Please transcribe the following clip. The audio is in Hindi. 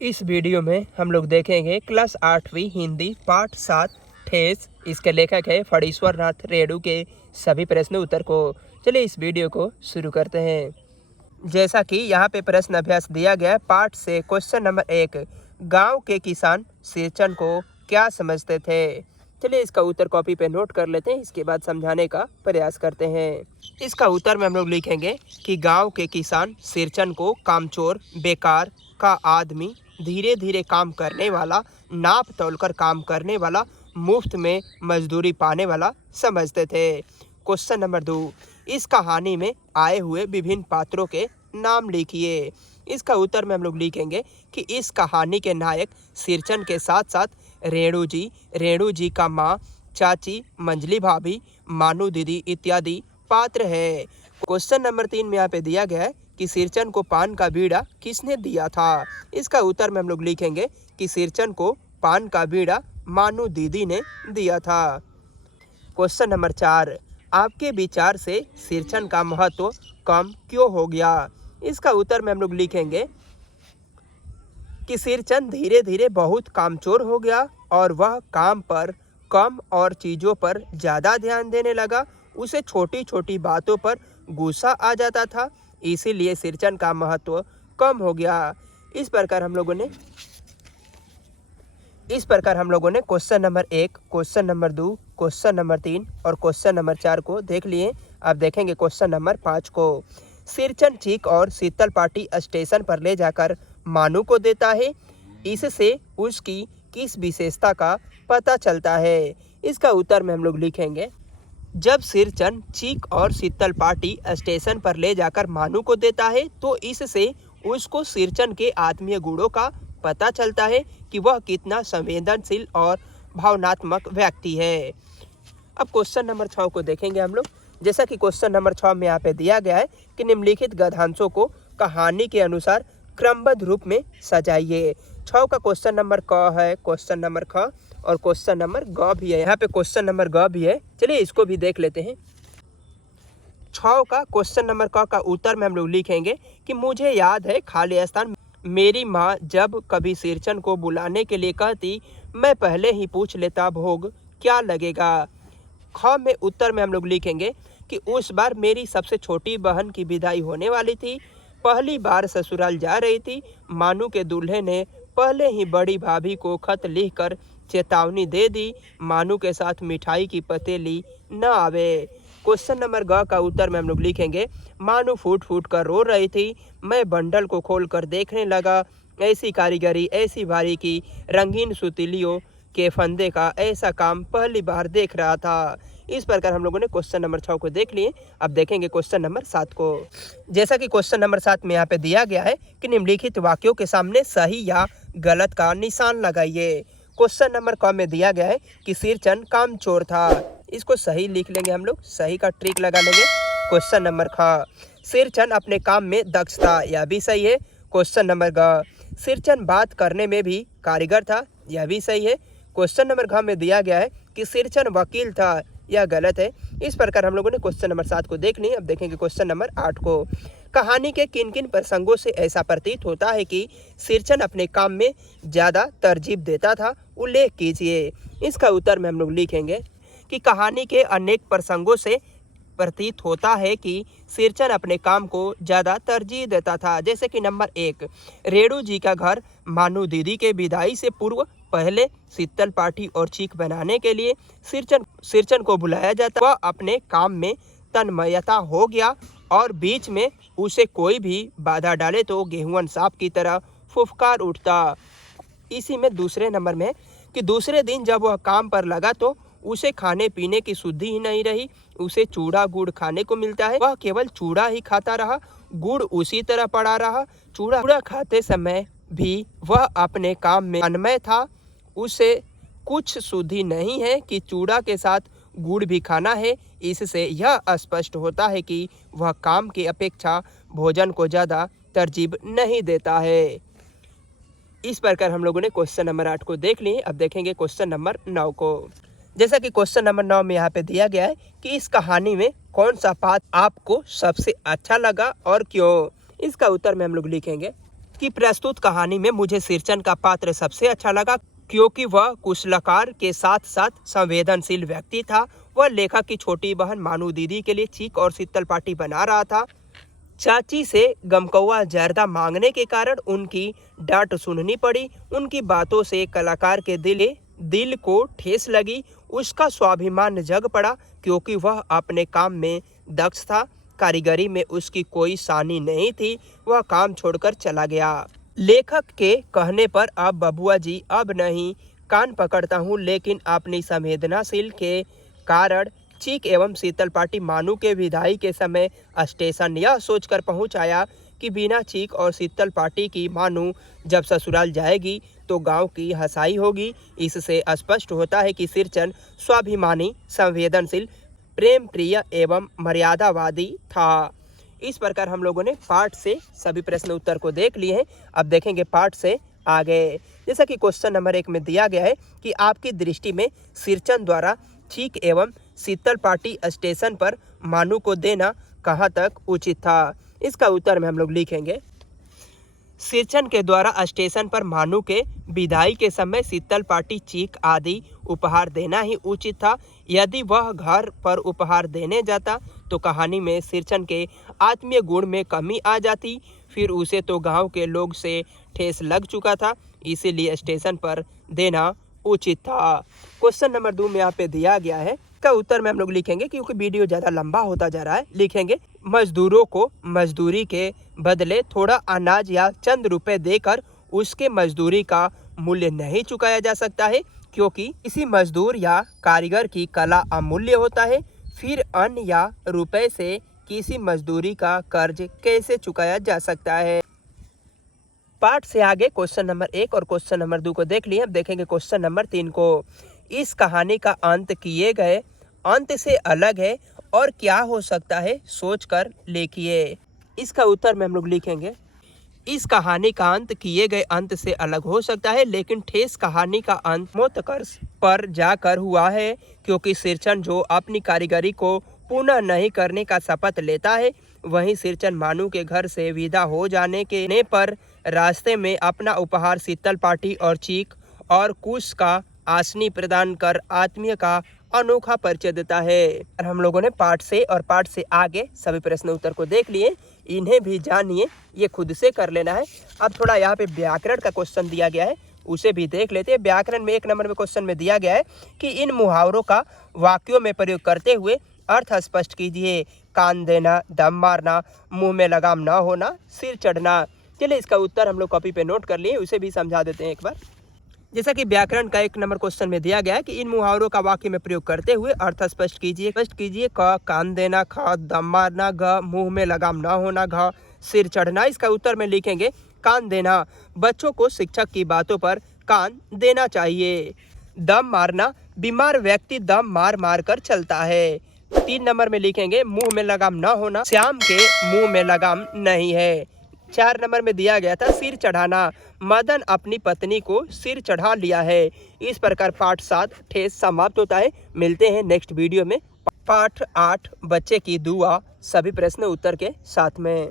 इस वीडियो में हम लोग देखेंगे क्लास 8वीं हिंदी पाठ 7 ठेस। इसके लेखक है फणीश्वर नाथ रेणु के सभी प्रश्न उत्तर को। चलिए इस वीडियो को शुरू करते हैं। जैसा कि यहाँ पे प्रश्न अभ्यास दिया गया है पाठ से क्वेश्चन नंबर 1, गांव के किसान सिंचन को क्या समझते थे। चलिए इसका उत्तर कॉपी पे नोट कर लेते हैं, इसके बाद समझाने का प्रयास करते हैं। इसका उत्तर में हम लोग लिखेंगे कि गांव के किसान सिंचन को कामचोर, बेकार का आदमी, धीरे धीरे काम करने वाला, नाप तोलकर काम करने वाला, मुफ्त में मजदूरी पाने वाला समझते थे। क्वेश्चन नंबर 2, इस कहानी में आए हुए विभिन्न पात्रों के नाम लिखिए। इसका उत्तर में हम लोग लिखेंगे कि इस कहानी के नायक सिरचन के साथ साथ रेणु जी का माँ, चाची, मंजली भाभी, मानू दीदी इत्यादि पात्र है। क्वेश्चन नंबर 3 में यहाँ पे दिया गया है कि सिरचन को पान का बीड़ा किसने दिया था। इसका उत्तर में हम लोग लिखेंगे कि सिरचन को पान का बीड़ा मानू दीदी ने दिया था। क्वेश्चन नंबर 4, आपके विचार से सिरचन का महत्व कम क्यों हो गया। इसका उत्तर में हम लोग लिखेंगे कि सिरचन धीरे धीरे बहुत कामचोर हो गया और वह काम पर कम और चीज़ों पर ज़्यादा ध्यान देने लगा। उसे छोटी छोटी बातों पर गुस्सा आ जाता था, इसीलिए सिरचन का महत्व कम हो गया। इस प्रकार हम लोगों ने question number 1, question number 2, question number 3 और क्वेश्चन नंबर 4 को देख लिए। अब देखेंगे क्वेश्चन नंबर 5 को। सिरचन चीक और शीतल पाटी स्टेशन पर ले जाकर मानू को देता है, इससे उसकी किस विशेषता का पता चलता है। इसका उत्तर में हम लोग लिखेंगे, जब सिरचन चीक और शीतल पाटी स्टेशन पर ले जाकर मानू को देता है तो इससे उसको सिरचन के आत्मीय गुणों का पता चलता है कि वह कितना संवेदनशील और भावनात्मक व्यक्ति है। अब क्वेश्चन नंबर 6 को देखेंगे हम लोग। जैसा कि क्वेश्चन नंबर 6 में यहाँ पे दिया गया है कि निम्नलिखित गद्यांशों को कहानी के अनुसार क्रमबद्ध रूप में सजाइए। 6 का क्वेश्चन नंबर क है, क्वेश्चन नंबर ख और क्वेश्चन नंबर ग भी है। यहाँ पे क्वेश्चन नंबर ग भी है, चलिए इसको भी देख लेते हैं। 6 का क्वेश्चन नंबर क का उत्तर में हम लोग लिखेंगे कि मुझे याद है खाली स्थान, मेरी माँ जब कभी सिरचन को बुलाने के लिए कहती, मैं पहले ही पूछ लेता भोग क्या लगेगा। ख में उत्तर में हम लोग लिखेंगे कि उस बार मेरी सबसे छोटी बहन की विदाई होने वाली थी, पहली बार ससुराल जा रही थी, मानू के दूल्हे ने पहले ही बड़ी भाभी को खत लिखकर चेतावनी दे दी, मानू के साथ मिठाई की पतेली न आवे। क्वेश्चन नंबर ग का उत्तर में हम लोग लिखेंगे, मानू फूट फूट कर रो रही थी, मैं बंडल को खोलकर देखने लगा, ऐसी कारीगरी, ऐसी बारीकी, रंगीन सुतीलियों के फंदे का ऐसा काम पहली बार देख रहा था। इस प्रकार हम लोगों ने क्वेश्चन नंबर 6 को देख लिए। अब देखेंगे क्वेश्चन नंबर 7 को। जैसा कि क्वेश्चन नंबर 7 में यहाँ पे दिया गया है कि निम्नलिखित वाक्यों के सामने सही या गलत का निशान लगाइए। क्वेश्चन नंबर क में दिया गया है कि सिरचन कामचोर था, इसको सही लिख लेंगे हम लोग, सही का ट्रिक लगा लेंगे। क्वेश्चन नंबर ख, सिरचन अपने काम में दक्ष था, यह भी सही है। क्वेश्चन नंबर ग, सिरचन बात करने में भी कारीगर था, यह भी सही है। क्वेश्चन नंबर घ में दिया गया है कि सिरचन वकील था, यह गलत है। इस प्रकार हम लोगों ने क्वेश्चन नंबर 7 को देख ली। अब देखेंगे क्वेश्चन नंबर 8 को। कहानी के किन किन प्रसंगों से ऐसा प्रतीत होता है कि सिरचन अपने काम में ज़्यादा तरजीह देता था, उल्लेख कीजिए। इसका उत्तर में हम लोग लिखेंगे कि कहानी के अनेक प्रसंगों से प्रतीत होता है कि सिरचन अपने काम को ज़्यादा तरजीह देता था। जैसे कि नंबर 1, रेणु जी का घर मानू दीदी के विदाई से पूर्व पहले शीतल पाटी और चीक बनाने के लिए सिरचन को बुलाया जाता, वह अपने काम में तन्मयता हो गया और बीच में उसे कोई भी बाधा डाले तो गेहूं सांप की तरह फुफकार उठता। इसी में दूसरे नंबर में कि दूसरे दिन जब वह काम पर लगा तो उसे खाने पीने की शुद्धि ही नहीं रही, उसे चूड़ा गुड़ खाने को मिलता है, वह केवल चूड़ा ही खाता रहा, गुड़ उसी तरह पड़ा रहा। चूड़ा खाते समय भी वह अपने काम में तन्मय था, उसे कुछ शुद्धि नहीं है कि चूड़ा के साथ गुड़ भी खाना है। इससे यह स्पष्ट होता है कि वह काम की अपेक्षा भोजन को ज़्यादा तरजीह नहीं देता है। इस प्रकार हम लोगों ने क्वेश्चन नंबर 8 को देख लिए। अब देखेंगे क्वेश्चन नंबर 9 को। जैसा कि क्वेश्चन नंबर 9 में यहाँ पे दिया गया है कि इस कहानी में कौन सा पात्र आपको सबसे अच्छा लगा और क्यों। इसका उत्तर में हम लोग लिखेंगे की प्रस्तुत कहानी में मुझे सिरचन का पात्र सबसे अच्छा लगा, क्योंकि वह कुशलकार के साथ साथ संवेदनशील व्यक्ति था। वह लेखक की छोटी बहन मानू दीदी के लिए चीक और शीतल पार्टी बना रहा था। चाची से गमकौआ जर्दा मांगने के कारण उनकी डांट सुननी पड़ी। उनकी बातों से कलाकार के दिल को ठेस लगी। उसका स्वाभिमान जग पड़ा, क्योंकि वह अपने काम में दक्ष था। कारीगरी में उसकी कोई सानी नहीं थी। वह काम छोड़कर चला गया। लेखक के कहने पर अब बबुआ जी अब नहीं कान पकड़ता हूँ, लेकिन अपनी संवेदनाशील के कारण चीक एवं शीतल पार्टी मानू के विदाई के समय स्टेशन यह सोचकर पहुंच आया कि बिना चीक और शीतल पार्टी की मानू जब ससुराल जाएगी तो गांव की हंसाई होगी। इससे स्पष्ट होता है कि सिरचन स्वाभिमानी, संवेदनशील, प्रेम प्रिय एवं मर्यादावादी था। इस प्रकार हम लोगों ने पाठ से सभी प्रश्न उत्तर को देख लिए हैं। अब देखेंगे पाठ से आगे। जैसा कि क्वेश्चन नंबर 1 में दिया गया है कि आपकी दृष्टि में सिरचन द्वारा चीक एवं शीतल पार्टी स्टेशन पर मानू को देना कहाँ तक उचित था। इसका उत्तर में हम लोग लिखेंगे, सिरचन के द्वारा स्टेशन पर मानू के विदाई के समय शीतल पार्टी, चीक आदि उपहार देना ही उचित था। यदि वह घर पर उपहार देने जाता तो कहानी में सिरचन के आत्मीय गुण में कमी आ जाती। फिर उसे तो गांव के लोग से ठेस लग चुका था, इसीलिए स्टेशन पर देना उचित था। क्वेश्चन नंबर 2 में यहाँ पे दिया गया है, इसका उत्तर में हम लोग लिखेंगे, क्योंकि वीडियो ज़्यादा लंबा होता जा रहा है, लिखेंगे मजदूरों को मजदूरी के बदले थोड़ा अनाज या चंद रुपए देकर उसके मजदूरी का मूल्य नहीं चुकाया जा सकता है, क्योंकि किसी मजदूर या कारीगर की कला अमूल्य होता है। फिर अन्न या रुपए से किसी मजदूरी का कर्ज कैसे चुकाया जा सकता है। पाठ से आगे क्वेश्चन नंबर 1 और क्वेश्चन नंबर 2 को देख लिए। अब देखेंगे क्वेश्चन नंबर 3 को। इस कहानी का अंत किए गए अंत से अलग है और क्या हो सकता है, सोचकर लिखिए। इसका उत्तर में हम लोग लिखेंगे, इस कहानी का अंत किए गए अंत से अलग हो सकता है, लेकिन ठेस कहानी का अंत मोत्कर्ष पर जाकर हुआ है, क्योंकि सिरचन जो अपनी कारीगरी को पुनः नहीं करने का शपथ लेता है, वहीं सिरचन मानू के घर से विदा हो जाने के पर रास्ते में अपना उपहार शीतल पार्टी और चीक और कुश का आसनी प्रदान कर आत्मीय का अनोखा परिचय देता है। हम लोगों ने पाठ से और पाठ से आगे सभी प्रश्न उत्तर को देख लिए, इन्हें भी जानिए, ये खुद से कर लेना है। अब थोड़ा यहाँ पे व्याकरण का क्वेश्चन दिया गया है, उसे भी देख लेते हैं। व्याकरण में 1 नंबर में क्वेश्चन में दिया गया है कि इन मुहावरों का वाक्यों में प्रयोग करते हुए अर्थ स्पष्ट कीजिए। कान देना, दम मारना, मुंह में लगाम न होना, सिर चढ़ना। चलिए इसका उत्तर हम लोग कॉपी पे नोट कर लिए, उसे भी समझा देते हैं एक बार। जैसा कि व्याकरण का 1 नंबर क्वेश्चन में दिया गया है कि इन मुहावरों का वाक्य में प्रयोग करते हुए अर्थ स्पष्ट कीजिए। क कान देना, ख दम मारना, ग मुंह में लगाम न होना, घ सिर चढ़ना। इसका उत्तर में लिखेंगे कान देना। बच्चों को शिक्षक की बातों पर कान देना चाहिए। दम मारना, बीमार व्यक्ति दम मार मार कर चलता है। 3 नंबर में लिखेंगे मुंह में लगाम न होना, श्याम के मुंह में लगाम नहीं है। 4 नंबर में दिया गया था सिर चढ़ाना, मदन अपनी पत्नी को सिर चढ़ा लिया है। इस प्रकार पाठ 7 ठेस समाप्त होता है। मिलते हैं नेक्स्ट वीडियो में पाठ 8 बच्चे की दुआ सभी प्रश्न उत्तर के साथ में।